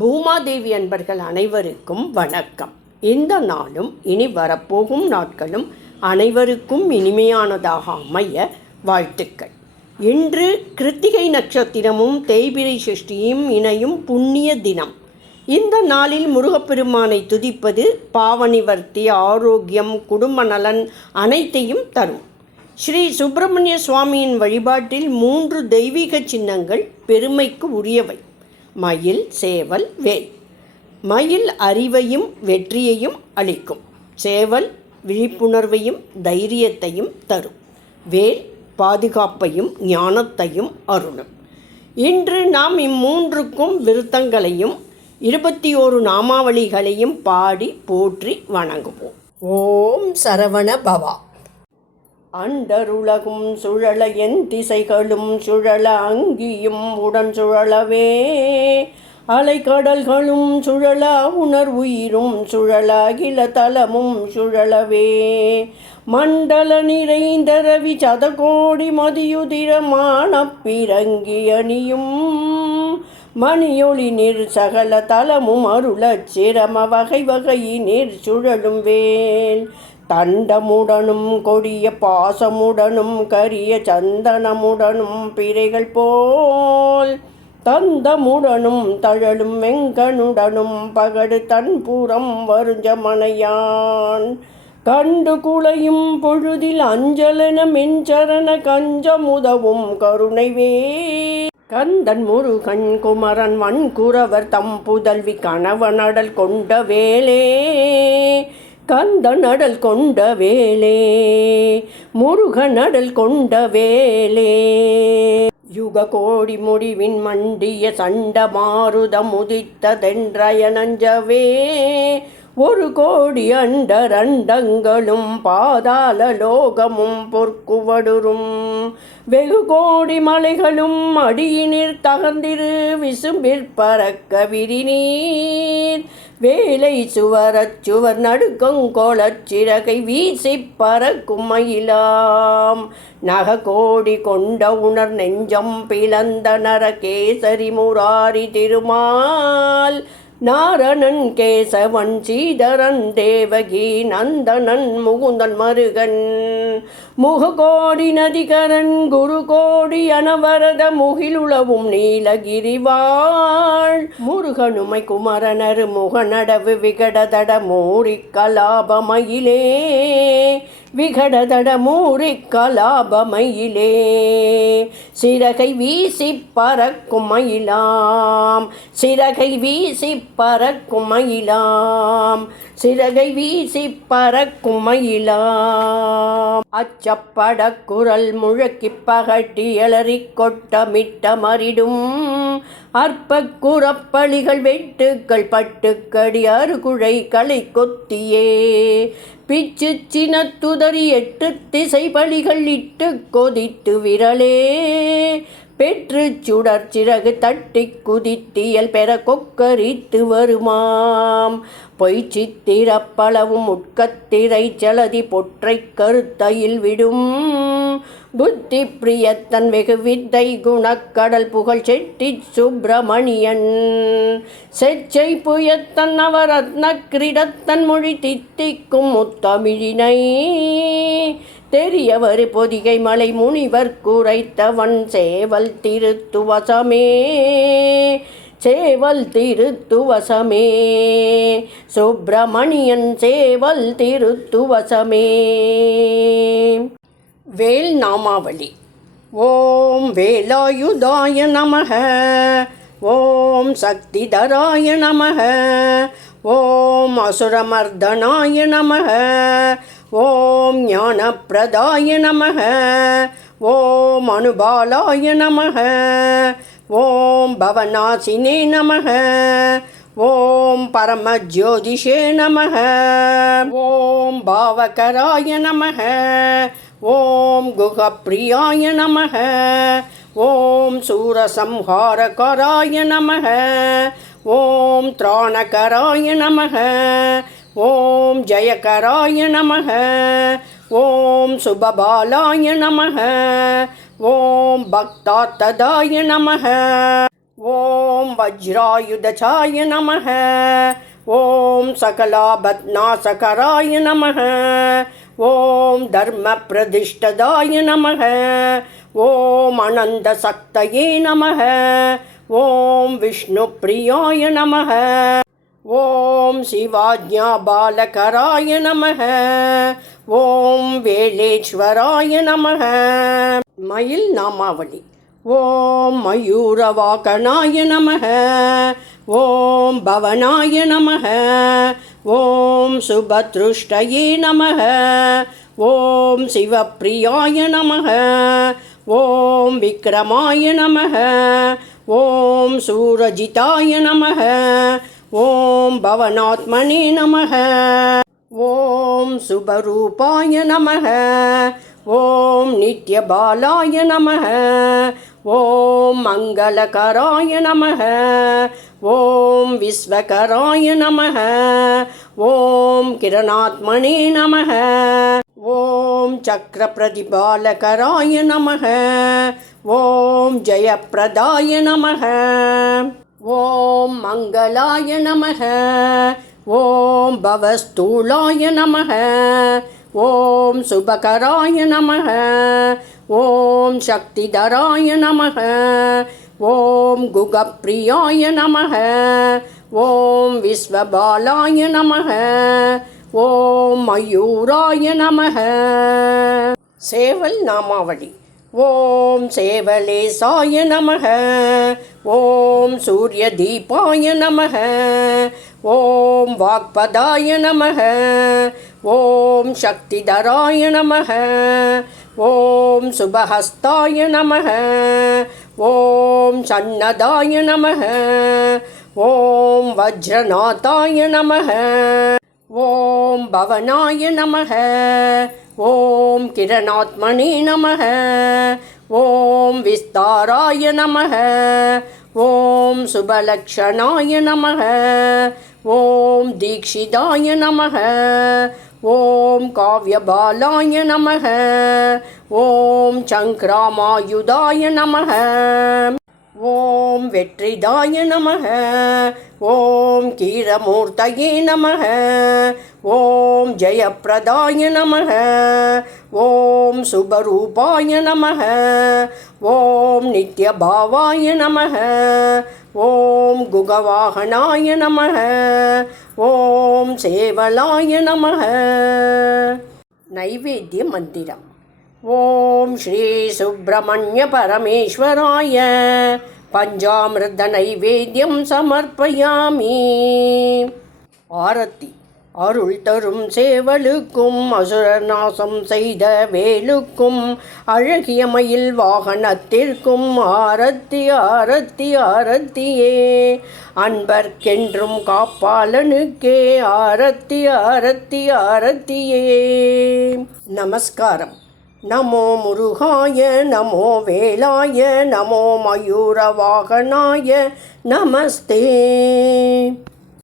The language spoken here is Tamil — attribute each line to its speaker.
Speaker 1: பூமாதேவி அன்பர்கள் அனைவருக்கும் வணக்கம். இந்த நாளும் இனி வரப்போகும் நாட்களும் அனைவருக்கும் இனிமையானதாக அமைய வாழ்த்துக்கள். இன்று கிருத்திகை நட்சத்திரமும் தேய்பிரை சஷ்டியும் இணையும் புண்ணிய தினம். இந்த நாளில் முருகப்பெருமானை துதிப்பது பாவனிவர்த்தி ஆரோக்கியம் குடும்ப நலன் அனைத்தையும் தரும். ஸ்ரீ சுப்பிரமணிய சுவாமியின் வழிபாட்டில் மூன்று தெய்வீக சின்னங்கள் பெருமைக்கு உரியவை. மயில் சேவல் வேல் மயில் அறிவையும் வெற்றியையும் அளிக்கும். சேவல் விழிப்புணர்வையும் தைரியத்தையும் தரும். வேல் பாதுகாப்பையும் ஞானத்தையும் அருளும். இன்று நாம் இம்மூன்றுக்கும் விருத்தங்களையும் இருபத்தி ஓரு நாமாவளிகளையும் பாடி போற்றி வணங்குவோம். ஓம் சரவண பவா. அண்டருலகும் சுழல என் திசைகளும் சுழல அங்கியும் உடன் சுழலவே. அலைக்கடல்களும் சுழல உணர் உயிரும் சுழல அகில தலமும் சுழலவே. மண்டல நிறைந்த ரவி சதகோடி மதியுதிரமான பிறங்கி அணியும் மணியொளி நீர் சகல தலமும் அருளச் சிரம வகை வகையினிர் சுழலும் வேல். தண்டமுடனும் கொடிய பாசமுடனும் கரிய சந்தனமுடனும் பிறைகள் போல் தந்தமுடனும் தழலும் வெங்கனுடனும் பகடு தன்புறம் வருஞ்சமனையான் கண்டு குலையும் பொழுதில் அஞ்சலன மின்சரண கஞ்சமுதவும் கருணைவே கந்தன் முருகன் குமரன் வன்குறவர் தம் புதல்வி கணவனடல் கொண்ட வேலே. கந்த நடல் கொண்ட வேலே முருக நடல் கொண்ட வேலே. யுக கோடி முடிவின் மண்டிய சண்ட மாருதம் முதித்ததென்றய நஞ்சவே ஒரு கோடி அண்டர் அண்டங்களும் பாதாள லோகமும் பொற்குவடுரும் வெகு கோடி மலைகளும் அடியினிர் தகர்ந்திரு விசும்பிற் பறக்க விரிநீர். வேலை சுவரச் சுவர் நடுக்கங்கோளச் சிறகை வீசி பறக்கும் மயிலாம். நககோடி கொண்ட உணர் நெஞ்சம் பிளந்த நரகேசரி முராரி திருமால். நாரணன் கேசவன் சீதரன் தேவகி நந்தனன் முகுந்தன் மருகன். முககோடி நதிகரன் குரு கோடி அனவரத முகிலுளவும் நீலகிரிவாள். முருகனுமை குமரனர் முகநடவு விகடதட மூரி கலாபமயிலே விகடதடமூரி கலாபமயிலே சிறகை வீசி பறக்கும் மயிலாம் சிறகை வீசி பறக்கும் மயிலாம் சிறகை வீசி பறக்கும் மயிலாம் அச்சப்பட குரல் முழக்கி பகட்டி எளறி கொட்டமிட்ட மறிடும் அற்ப குறப்பழிகள் வெட்டுக்கள் பட்டுக்கடி அறுகுழை களை கொத்தியே பிச்சு சினத்துதறி எட்டு திசை பலிகள் இட்டு கொதித்து விரலே. பெற்று சுடர் சிறகு தட்டி குதித்தியல் பெற கொக்கரித்து வருமாம். பொய் சித்திரப்பளவும் உட்கத்திரை சலதி பொற்றை கருத்தையில் விடும். புத்தி பிரியத்தன் வெகு வித்தை குணக்கடல் புகழ் செட்டி சுப்பிரமணியன். செச்சை புயத்தன் நவரத்ன கிரீடத்தன் மொழி தித்திக்கும் முத்தமிழினை. தெரியவர் பொதிகை மலை முனிவர் குறைத்தவன் சேவல் திருத்துவசமே. சேவல் திருத்துவசமே. சுப்பிரமணியன் சேவல் திருத்துவசமே. வேல் நாமாவளி ஓம் வேலாயுதாய நமக ஓம் சக்திதராய நமக ஓம் அசுரமர்தனாய நமக ஓம் ஞானப்பிரதாய நமக ஓம் அனுபாலாய நமக ஓம் பவநாசினே நமக ஓம் பரமஜோதிஷே நமக ஓம் பாவகராய நமக ஓம் குகப்பிரியாய நமக. ஓம் சூரசம்ஹாரகராய நமக. ஓம் திராணகராய நமக. ஓம் ஜயகராய நமக. ஓம் சுபபாலாய நமக. ஓம் பக்தாத்ததாய நமக. ஓம் வஜ்ராயுதசாய நமக. ஓம் சகலாபத்நாசகராய நமக. ஓம் தர்ம பிரதிஷ்டதாய நமக. ஓம் அனந்த சக்தையே நமக. ஓம் விஷ்ணு பிரியாய நமக. ஓம் சிவாஜ்யா பாலகராய நமக. ஓம் வேலேஸ்வராய நமக. மயில் நாமாவளி. ஓம் மயூரவாகனாய நமக. ஓம் பவனாய நமக. ஓம் சுபத்ருஷ்டயே நமக. ஓம் சிவப்பிரியாய நமக. ஓம் விக்ரமாய நமக. ஓம் சூரஜிதாய நமக. ஓம் பவனாத்மனே நமக. ஓம் சுபரூபாய நமக. ஓம் நித்யபாலாய நமக. ஓம் மங்களகராய நமக. ஓம் விஸ்வகராய நமக. ஓம் கிரணாத்மனே நமக. ஓம் சக்கரபிரதிபாலகராய நமக. ஓம் ஜெயப்பிரதாய நமக. ஓம் மங்களாய நமக. ஓம் பவஸ்தூலாய நமக. ஓம் சுபகராய நமக. ஓம் சக்திதராய நமக. ஓம் குகப்பிரியாய நமக. ஓம் விஸ்வபாலாய நமக. ஓம் மயூராய நமக. சேவல் நாமாவளி. ஓம் சேவலேசாய நமக. ஓம் சூரிய தீபாய நமக. ஓம் வாக்பதாய நமக. ஓம் சக்திதராய நமக. ॐ शुभहस्ताय नमः। ॐ सन्नदाय नमः। ॐ वज्रनाथाय नमः। ॐ भवनाय नमः। ॐ किरणात्मने नमः। ॐ विस्ताराय नमः। ॐ शुभलक्षणाय नमः। ஓம் தீக்ஷிதாய நமக ஓம் காவியபாலாய நமக ஓம் சங்கிராமாயுதாய நமக ஓம் வெற்றிதாய நமக ஓம் கீரமூர்த்தயே நமக ஓம் ஜெயப்பிரதாய நமக ஓம் சுபரூபாய நமக ஓம் நித்யபாவாய நமக ஓம் குகவாகனாய நமக. ஓம் சேவலாய நமக. நைவேத்திய மந்திரம். ஓம் ஸ்ரீ சுப்பிரமணிய பரமேஸ்வராய. பஞ்சாமிருத நைவேத்தியம் சமர்ப்பயாமி. ஆரத்தி. அருள் தரும் சேவலுக்கும் அசுரர் நாசம் செய்த வேலுக்கும் அழகிய மயில் வாகனத்திற்கும் ஆரத்தி ஆரத்தி ஆரத்தியே. அன்பர்க்கென்றும் காப்பாளனுக்கே ஆரத்தி ஆரத்தி ஆரத்தியே. நமஸ்காரம். நமோ முருகாய நமோ வேலாய நமோ மயூரவாகனாய நமஸ்தே.